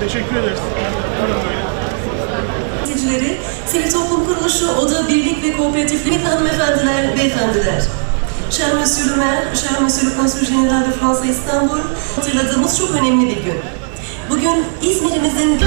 Teşekkür ederiz. Sivil Toplum Kuruluşu, Oda Birlik ve Kooperatifleri hanımefendiler, beyefendiler. Cher Monsieur le Maire, Cher Monsieur le Consul Général de France à İstanbul, hatırladığımız çok önemli bir gün. Bugün İzmir'imizin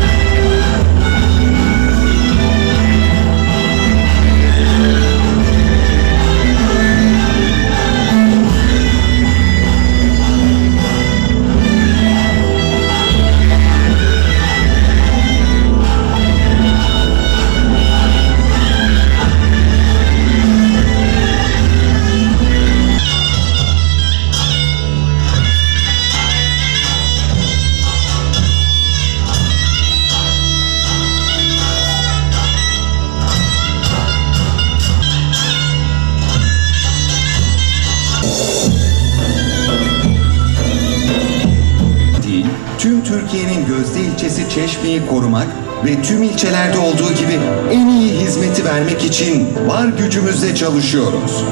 ve tüm ilçelerde olduğu gibi en iyi hizmeti vermek için var gücümüzle çalışıyoruz.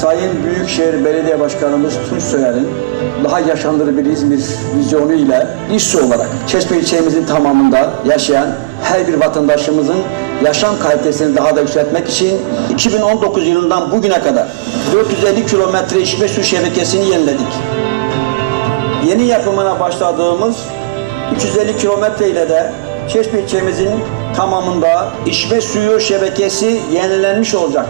Sayın Büyükşehir Belediye Başkanımız Tunç Soyer'in daha yaşanır bir İzmir vizyonu ile İSSU olarak Çeşme ilçemizin tamamında yaşayan her bir vatandaşımızın yaşam kalitesini daha da yükseltmek için 2019 yılından bugüne kadar 450 kilometre içme su şebekesini yeniledik. Yeni yapımına başladığımız 350 kilometre ile de Çeşme ilçemizin tamamında içme suyu şebekesi yenilenmiş olacak.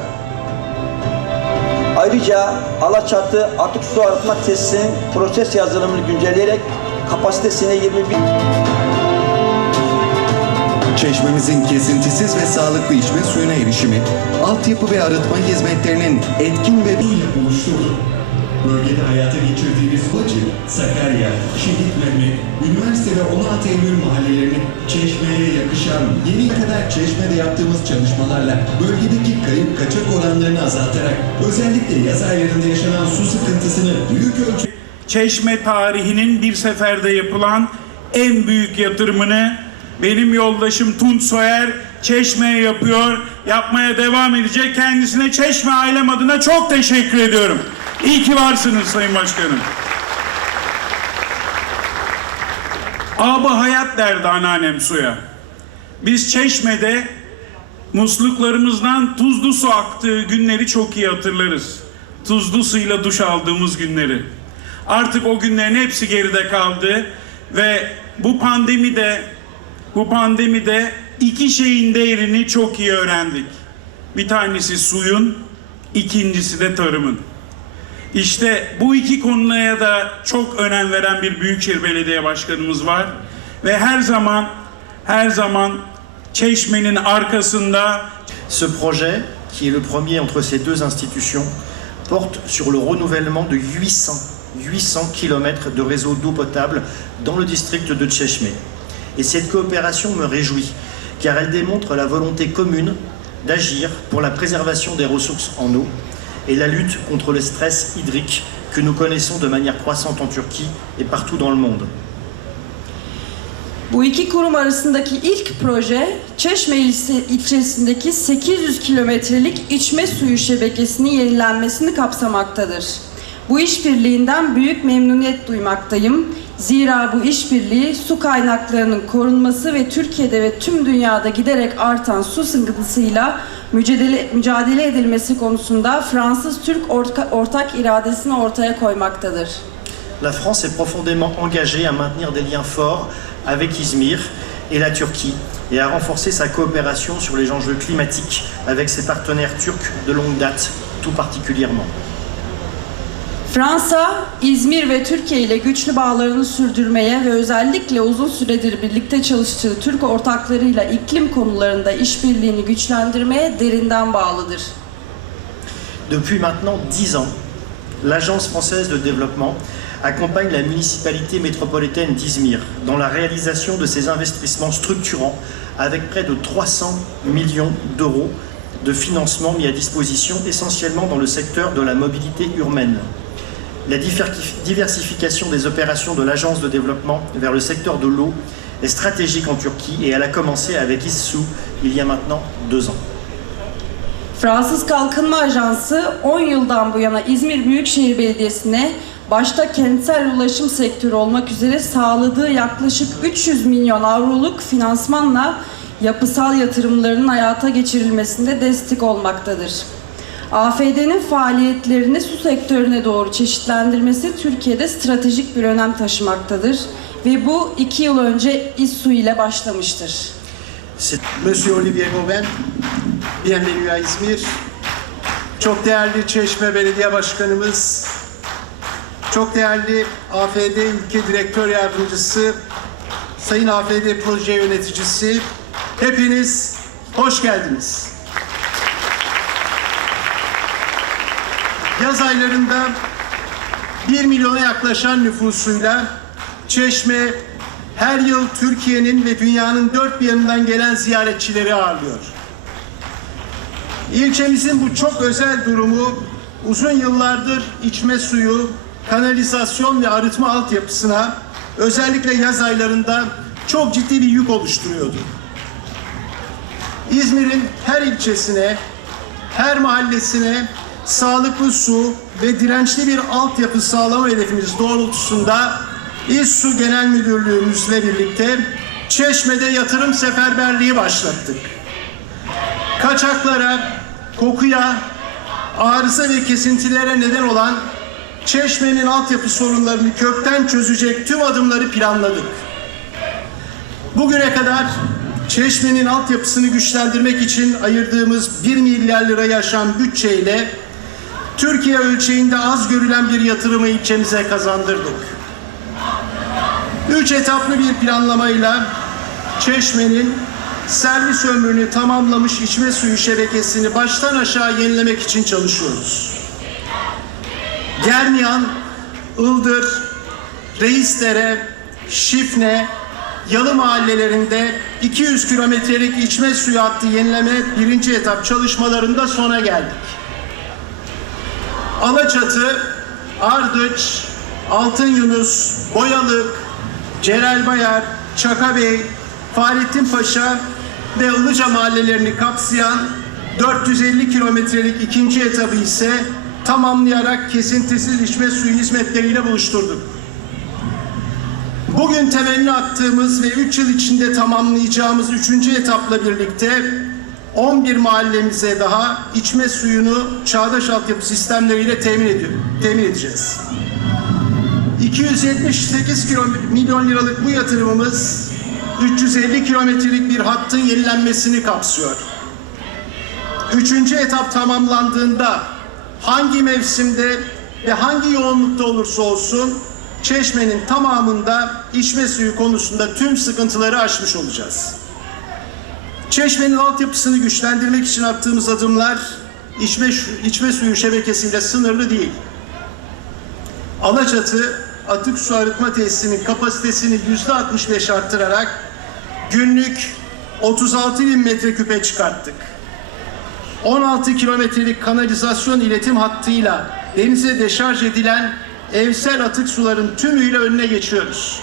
Ayrıca Alaçatı Atık Su Arıtma Tesisinin proses yazılımını güncelleyerek kapasitesine 21 Çeşmemizin kesintisiz ve sağlıklı içme suyuna erişimi, altyapı ve arıtma hizmetlerinin etkin ve. Bölgede hayata geçirdiğimiz Bacı, Sakarya, Şehit Mehmet, üniversite ve 16 Eylül mahallelerinin çeşmeye yakışan yeni kadar çeşmede yaptığımız çalışmalarla bölgedeki kayıp kaçak oranlarını azaltarak özellikle yaz aylarında yaşanan su sıkıntısını büyük ölçüde Çeşme tarihinin bir seferde yapılan en büyük yatırımını benim yoldaşım Tunç Soyer Çeşme'ye yapıyor, yapmaya devam edecek. Kendisine Çeşme ailem adına çok teşekkür ediyorum. İyi ki varsınız Sayın Başkanım. Abı hayat derdi anneannem suya. Biz Çeşme'de musluklarımızdan tuzlu su aktığı günleri çok iyi hatırlarız. Tuzlu suyla duş aldığımız günleri. Artık o günlerin hepsi geride kaldı ve bu pandemide bu pandemide iki şeyin değerini çok iyi öğrendik. Bir tanesi suyun, ikincisi de tarımın. Ce projet, qui est le premier entre ces deux institutions, porte sur le renouvellement de 800, 800 km de réseau d'eau potable dans le district de Tchèchmé. Et cette coopération me réjouit, car elle démontre la volonté commune d'agir pour la préservation des ressources en eau et la lutte contre le stress hydrique que nous connaissons de manière croissante en Turquie et partout dans le monde. Bu iki kurum arasındaki ilk proje Çeşme ilçe- ilçesindeki 800 kilometrelik içme suyu şebekesinin yenilenmesini kapsamaktadır. Bu işbirliğinden büyük memnuniyet duymaktayım. Zira bu işbirliği su kaynaklarının korunması ve Türkiye'de ve tüm dünyada giderek artan su sıkıntısıyla La France est profondément engagée à maintenir des liens forts avec Izmir et la Turquie et à renforcer sa coopération sur les enjeux climatiques avec ses partenaires turcs de longue date, tout particulièrement. Fransa, İzmir ve Türkiye ile güçlü bağlarını sürdürmeye ve özellikle uzun süredir birlikte çalıştığı Türk ortaklarıyla iklim konularında işbirliğini güçlendirmeye derinden bağlıdır. Depuis maintenant 10 ans, l'Agence française de développement accompagne la municipalité métropolitaine d'Izmir dans la réalisation de ces investissements structurants avec près de 300 millions d'euros de financement mis à disposition essentiellement dans le secteur de la mobilité urbaine. La diversification des opérations de l'Agence de développement vers le secteur de l'eau est stratégique en Turquie et elle a commencé avec İSSU il y a maintenant deux ans. Fransız Kalkınma Ajansı 10 yıldan bu yana İzmir Büyükşehir Belediyesi'ne başta kentsel ulaşım sektörü olmak üzere sağladığı yaklaşık 300 milyon avroluk finansmanla yapısal yatırımlarının hayata geçirilmesinde destek olmaktadır. AFD'nin faaliyetlerini su sektörüne doğru çeşitlendirmesi Türkiye'de stratejik bir önem taşımaktadır ve bu iki yıl önce İSSU ile başlamıştır. Monsieur Olivier Gauben, bienvenue İzmir. Çok değerli Çeşme Belediye Başkanımız, çok değerli AFD Ülke Direktör Yardımcısı, Sayın AFD Proje Yöneticisi, hepiniz hoş geldiniz. Yaz aylarında 1 milyona yaklaşan nüfusuyla Çeşme her yıl Türkiye'nin ve dünyanın dört bir yanından gelen ziyaretçileri ağırlıyor. İlçemizin bu çok özel durumu uzun yıllardır içme suyu, kanalizasyon ve arıtma altyapısına özellikle yaz aylarında çok ciddi bir yük oluşturuyordu. İzmir'in her ilçesine, her mahallesine sağlıklı su ve dirençli bir altyapı sağlama hedefimiz doğrultusunda İSSU Genel Müdürlüğümüzle birlikte Çeşme'de yatırım seferberliği başlattık. Kaçaklara, kokuya, arıza ve kesintilere neden olan Çeşme'nin altyapı sorunlarını kökten çözecek tüm adımları planladık. Bugüne kadar Çeşme'nin altyapısını güçlendirmek için ayırdığımız 1 milyar lirayı aşan bütçeyle Türkiye ölçeğinde az görülen bir yatırımı ilçemize kazandırdık. Üç etaplı bir planlamayla Çeşme'nin servis ömrünü tamamlamış içme suyu şebekesini baştan aşağı yenilemek için çalışıyoruz. Germiyan, Ildır, Reisdere, Şifne, Yalı mahallelerinde 200 kilometrelik içme suyu hattı yenileme birinci etap çalışmalarında sona geldik. Alaçatı, Ardıç, Altın Yunus, Boyalık, Celal Bayar, Çakabey, Fahrettin Paşa ve Ilıca mahallelerini kapsayan 450 kilometrelik ikinci etabı ise tamamlayarak kesintisiz içme suyu hizmetleriyle buluşturduk. Bugün temelini attığımız ve 3 yıl içinde tamamlayacağımız üçüncü etapla birlikte 11 mahallemize daha içme suyunu çağdaş altyapı sistemleriyle temin, ediyor, temin edeceğiz. 278 kilo- milyon liralık bu yatırımımız 350 kilometrelik bir hattın yenilenmesini kapsıyor. Üçüncü etap tamamlandığında hangi mevsimde ve hangi yoğunlukta olursa olsun Çeşme'nin tamamında içme suyu konusunda tüm sıkıntıları aşmış olacağız. Çeşme'nin altyapısını güçlendirmek için attığımız adımlar içme, içme suyu şebekesiyle sınırlı değil. Alaçatı atık su arıtma tesisinin kapasitesini yüzde 65 arttırarak günlük 36 bin metreküpe çıkarttık. 16 kilometrelik kanalizasyon iletim hattıyla denize deşarj edilen evsel atık suların tümüyle önüne geçiyoruz.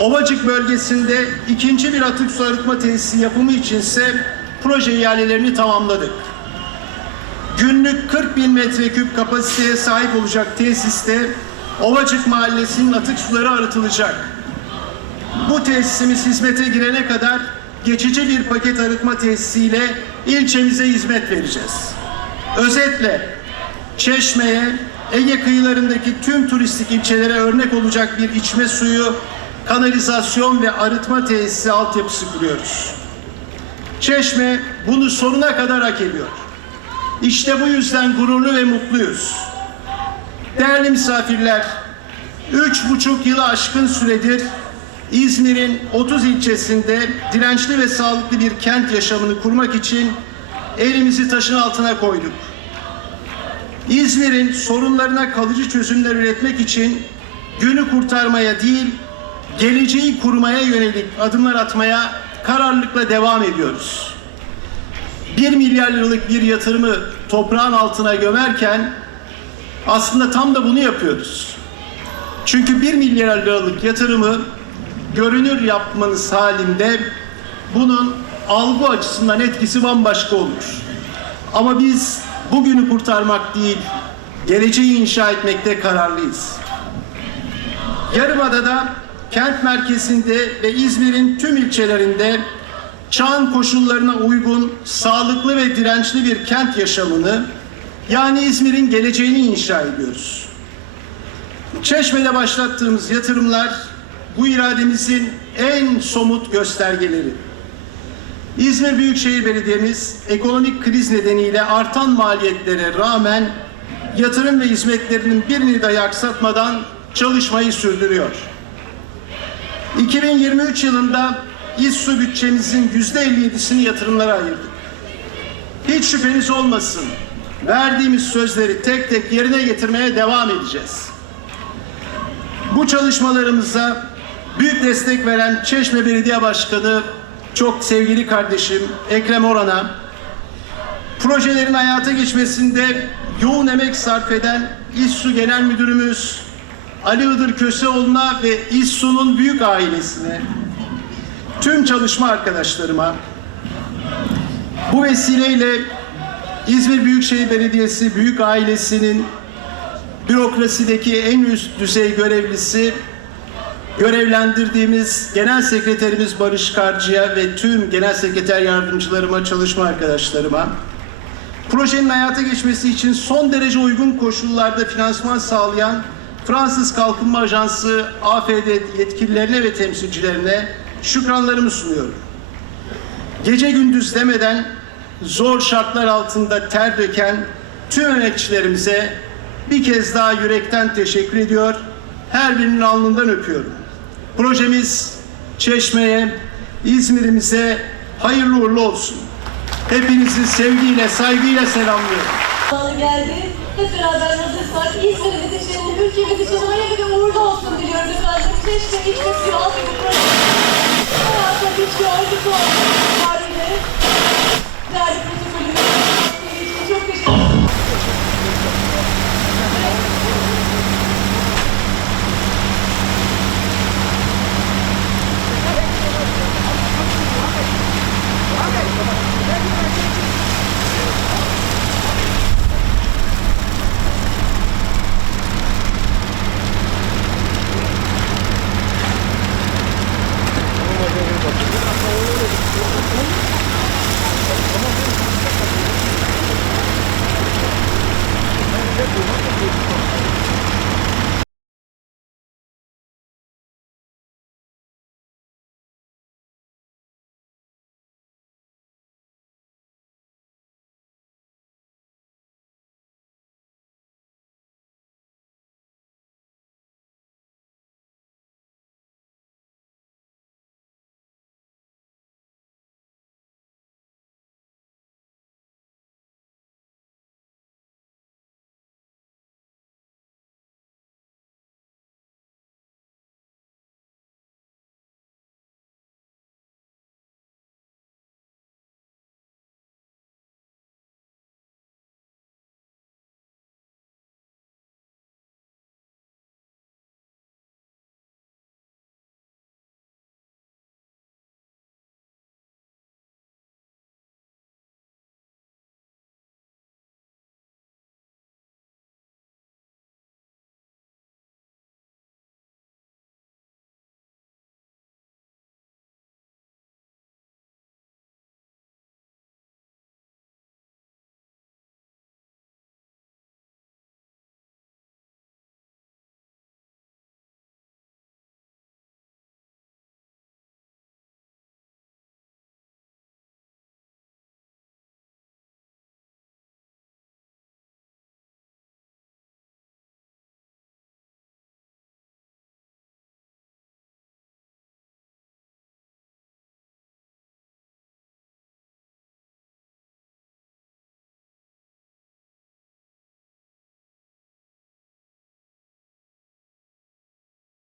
Ovacık bölgesinde ikinci bir atık su arıtma tesisi yapımı içinse proje ihalelerini tamamladık. Günlük 40 bin metreküp kapasiteye sahip olacak tesiste Ovacık Mahallesi'nin atık suları arıtılacak. Bu tesisimiz hizmete girene kadar geçici bir paket arıtma tesisiyle ilçemize hizmet vereceğiz. Özetle Çeşme'ye, Ege kıyılarındaki tüm turistik ilçelere örnek olacak bir içme suyu, kanalizasyon ve arıtma tesisi altyapısı kuruyoruz. Çeşme bunu sonuna kadar hak ediyor. İşte bu yüzden gururlu ve mutluyuz. Değerli misafirler, üç buçuk yılı aşkın süredir İzmir'in 30 ilçesinde dirençli ve sağlıklı bir kent yaşamını kurmak için elimizi taşın altına koyduk. İzmir'in sorunlarına kalıcı çözümler üretmek için günü kurtarmaya değil, geleceği kurmaya yönelik adımlar atmaya kararlılıkla devam ediyoruz. 1 milyar liralık bir yatırımı toprağın altına gömerken aslında tam da bunu yapıyoruz. Çünkü 1 milyar liralık yatırımı görünür yapmanız halinde bunun algı açısından etkisi bambaşka olur. Ama biz bugünü kurtarmak değil, geleceği inşa etmekte kararlıyız. Yarımada'da kent merkezinde ve İzmir'in tüm ilçelerinde çağın koşullarına uygun, sağlıklı ve dirençli bir kent yaşamını yani İzmir'in geleceğini inşa ediyoruz. Çeşme'de başlattığımız yatırımlar bu irademizin en somut göstergeleri. İzmir Büyükşehir Belediye'miz ekonomik kriz nedeniyle artan maliyetlere rağmen yatırım ve hizmetlerinin birini dahi aksatmadan çalışmayı sürdürüyor. 2023 yılında İSSU bütçemizin %57'sini yatırımlara ayırdık. Hiç şüpheniz olmasın, verdiğimiz sözleri tek tek yerine getirmeye devam edeceğiz. Bu çalışmalarımıza büyük destek veren Çeşme Belediye Başkanı çok sevgili kardeşim Ekrem Oran'a, projelerin hayata geçmesinde yoğun emek sarf eden İSSU Genel Müdürümüz Ali Iğdır Köseoğlu'na ve İSSU'nun büyük ailesine, tüm çalışma arkadaşlarıma, bu vesileyle İzmir Büyükşehir Belediyesi büyük ailesinin bürokrasideki en üst düzey görevlisi görevlendirdiğimiz Genel Sekreterimiz Barış Karcı'ya ve tüm Genel Sekreter yardımcılarıma, çalışma arkadaşlarıma, projenin hayata geçmesi için son derece uygun koşullarda finansman sağlayan Fransız Kalkınma Ajansı AFD yetkililerine ve temsilcilerine şükranlarımı sunuyorum. Gece gündüz demeden zor şartlar altında ter döken tüm emekçilerimize bir kez daha yürekten teşekkür ediyor. Her birinin alnından öpüyorum. Projemiz Çeşme'ye, İzmir'imize hayırlı uğurlu olsun. Hepinizi sevgiyle, saygıyla selamlıyorum. geldi. Hep beraber hazırsak İzmir'imiz için, Ülkemiz için böyle bir de uğurlu olsun diliyoruz efendim. Keşke hiçbir siyah gibi hayata hiç gördük o halinde. Değerli protokol çok teşekkür ederim.